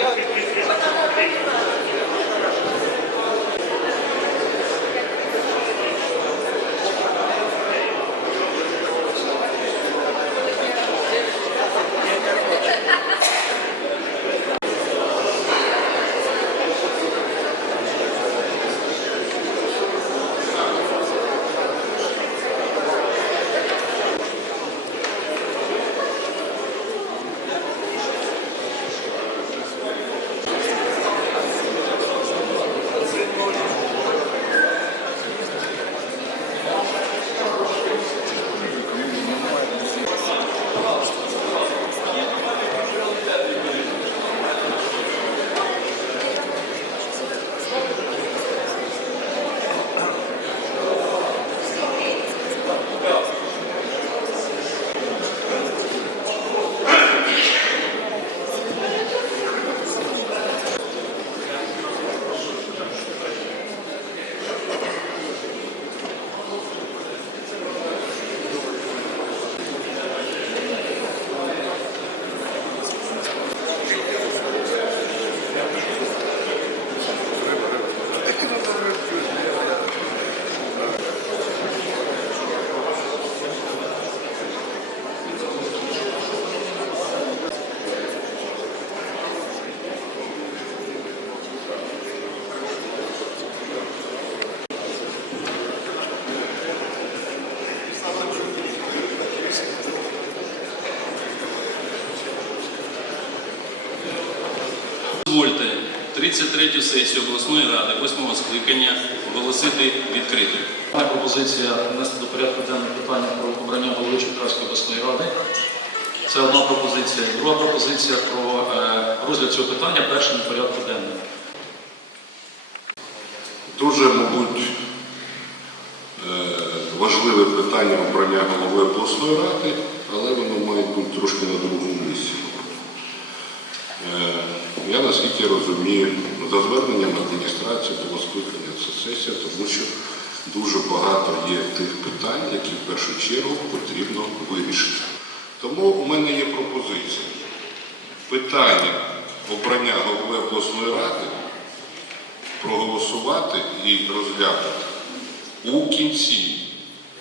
すいません。Дозвольте 33-ю сесію обласної ради 8-го скликання оголосити відкритою. Моя пропозиція внести до порядку денного питання про обрання голови Черкаської обласної ради. Це одна пропозиція. Друга пропозиція про е, розгляд цього питання першим на порядку денному. Дуже, мабуть, е, важливе питання обрання голови обласної ради, але воно має бути трошки на другому місці. Я наскільки розумію, за зверненням адміністрації було скликання ця сесія, тому що дуже багато є тих питань, які в першу чергу потрібно вирішити. Тому у мене є пропозиція. Питання обрання голови обласної ради проголосувати і розглянути у кінці,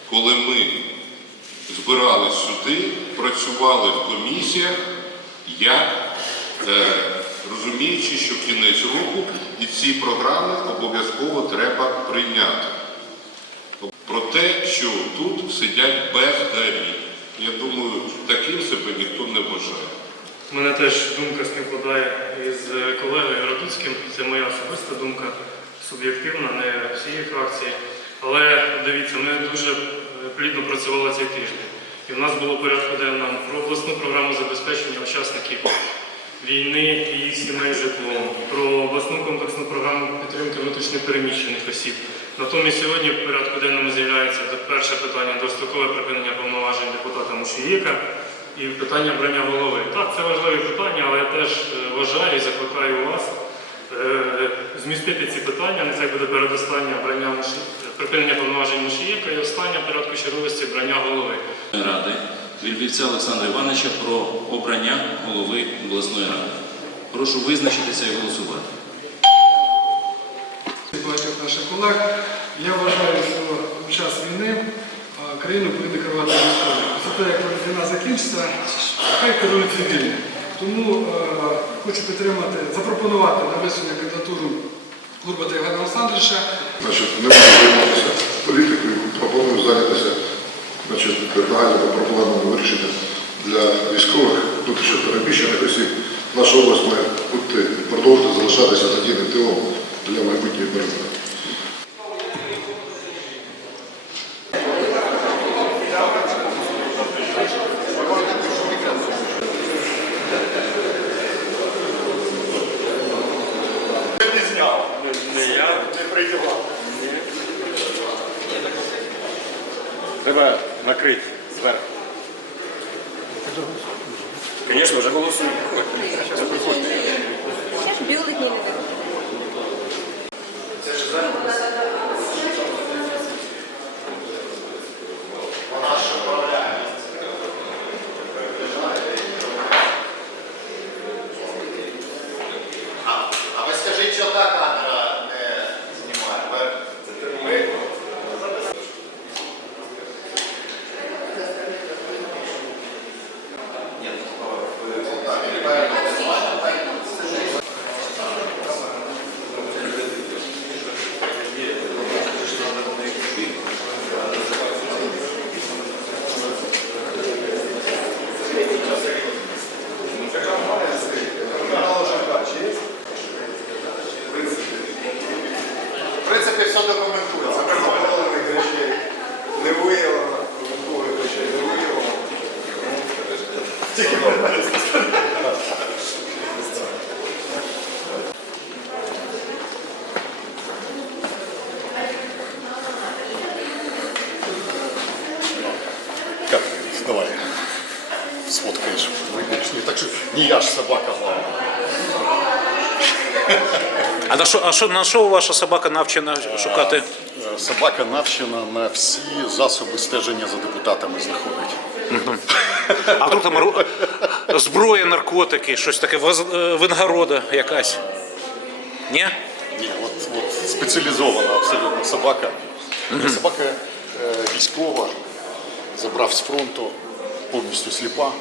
коли ми збирались сюди, працювали в комісіях, як е, розуміючи, що кінець року і ці програми обов'язково треба прийняти. Про те, що тут сидять бездарі. Я думаю, таким себе ніхто не вважає. Мене теж думка співпадає із колегою Радуцьким. Це моя особиста думка, суб'єктивна, не всієї фракції. Але дивіться, ми дуже е, плідно працювали цей тиждень. І в нас було порядку денному про обласну програму забезпечення учасників війни і сімей житлом, про обласну комплексну програму підтримки внутрішньопереміщених осіб. Натомість сьогодні в порядку денному з'являється перше питання дострокове припинення повноважень депутата Мушіїка і питання обрання голови. Так, це важливі питання, але я теж е, вважаю і закликаю вас е, змістити ці питання. Нехай буде передостання обрання Муші- припинення повноважень Мушіїка і останнє порядку черговості обрання голови. Ради Олександра Івановича про обрання голови обласної ради. Прошу визначитися і голосувати. багатьох наших колег. Я вважаю, що в час війни країну повинні керувати військові. Після того, як війна закінчиться, хай керують цивільні. Тому е, хочу підтримати, запропонувати на висунення кандидатуру Гурбата Євгена Олександровича. Значить, не буду займатися політикою, пропоную зайнятися значить, нагальними проблемами вирішення для військових, внутрішньо переміщених осіб. Наша область має бути, продовжувати залишатися надійним тилом для майбутньої перемоги. Треба накрити зверху. Звісно, вже голосуємо. Я ж бюлетні не даю. Сфоткаешь. Выберешь. Так что не я ж собака главная. А на що, а що, на що ваша собака навчена шукати? Е, Собака навчена на всі засоби стеження за депутатами знаходить. А вдруг там ру- зброя, наркотики, щось таке, воз- е, винагорода якась? Ні? Ні, от, от спеціалізована абсолютно собака. Собака е, військова, забрав з фронту, повністю сліпа.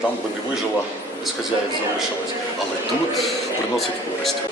Там би не вижила, без хазяїв залишилась. Але тут приносить користь.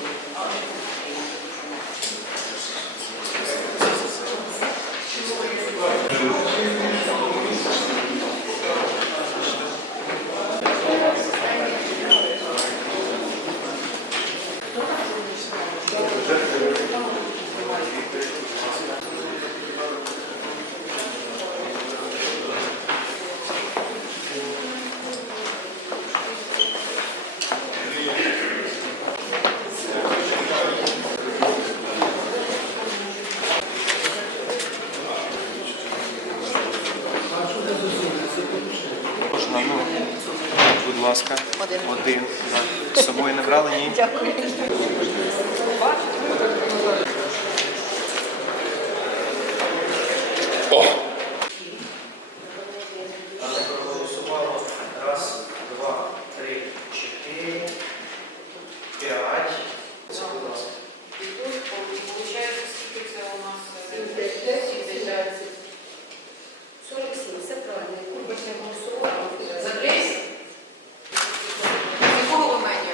Можна, ну, будь ласка. Один. Один. да. З собою не брали? Ні. Проголосувало раз, два, три, чотири, п'ять. Це, будь ласка. Получається, скільки це у нас? 70. 47, все правильно. Курбач не голосував. За 30? З якого ви медіа?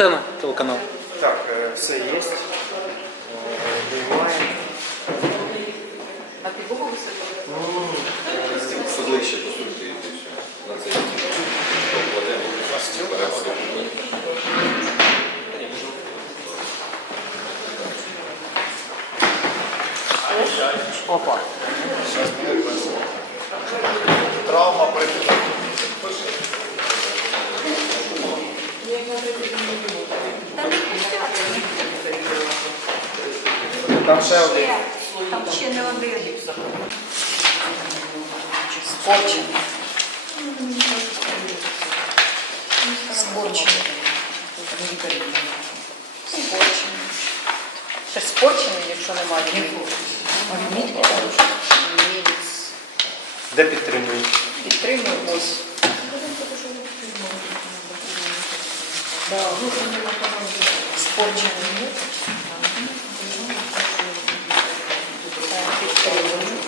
Антенна, телеканал. Так, е, все є. Е, Виймаємо. На підлогу висадили? Поближче посуньте і все. На цей покладемо. Беремо. Опа. Травма при Там ще один. Там ще не один. Спорчений. Спорчений. Спорчений. Ще спорчений, якщо немає. Міліць. Де підтримують? Підтримую ось. Спорчений. Так, Підтримую.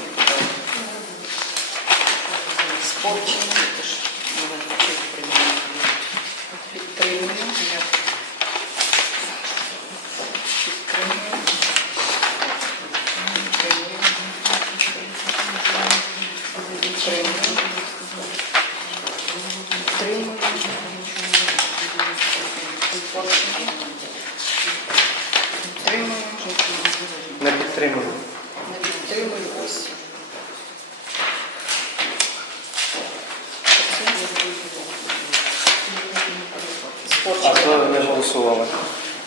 Спорчений. Теж Підтримую. Підтримую. Не підтримую. Не підтримую ось. А хто не голосували?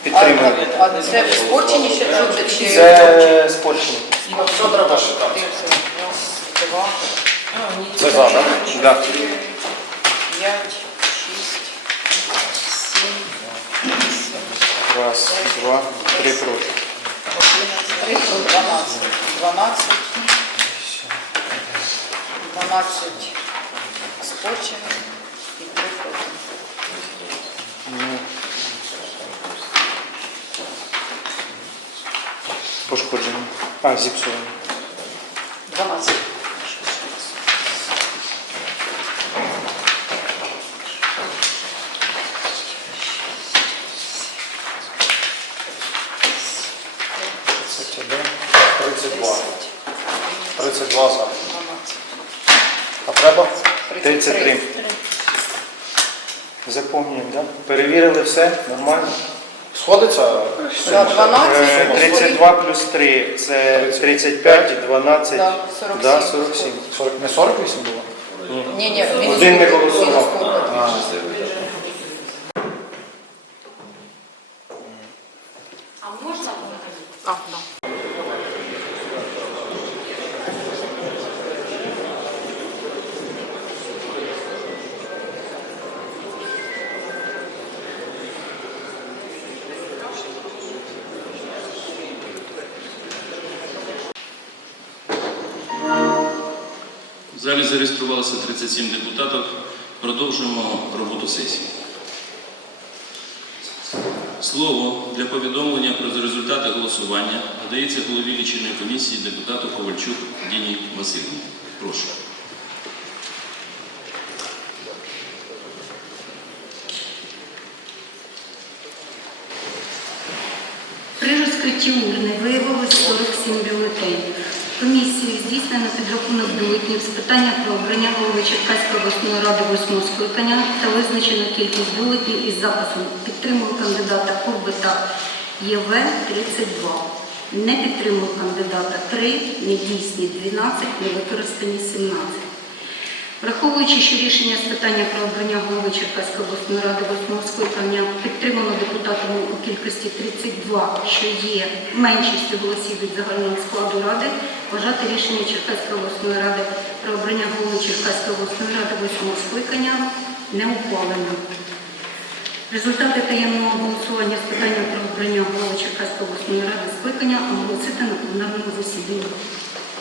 Підтримую. А, це спорчені ще чи? Це спорчені. Що треба шукати? Раз, два. Це за, так? Да? Раз, два, три проти. 11, двенадцать, двенадцать, двенадцать, спочених и три проти. Пошкоджені. А, зіпсовані. Двенадцать. 33. 33. Запомнюємо, так? Перевірили все? Нормально? Сходиться? За 12 Е, 32 плюс 3 це 35 і 12. Да, 47. Да, 47. 40, не 48 було? Ні, ні, Один не голосував. А залі зареєструвалося 37 депутатів. Продовжуємо роботу сесії. Слово для повідомлення про результати голосування надається голові лічильної комісії депутату Ковальчук Діні Васильівні. Прошу. При розкритті урни виявилось 47 бюлетенів. Комісією здійснено підрахунок бюлетнів з питання про обрання голови Черкаської обласної ради восьмого скликання та визначено кількість бюлетнів із записом підтримую кандидата Курбита ЄВ 32. Не підтримую кандидата 3, недійсні 12, невикористані 17. Враховуючи, що рішення з питання про обрання голови Черкаської обласної ради восьмого скликання підтримано депутатами у кількості 32, що є меншістю голосів від загального складу ради, вважати рішення Черкаської обласної ради про обрання голови Черкаської обласної ради восьмого скликання не ухваленим. Результати таємного голосування з питання про обрання голови Черкаської обласної ради скликання оголосити на пленарному засіданні.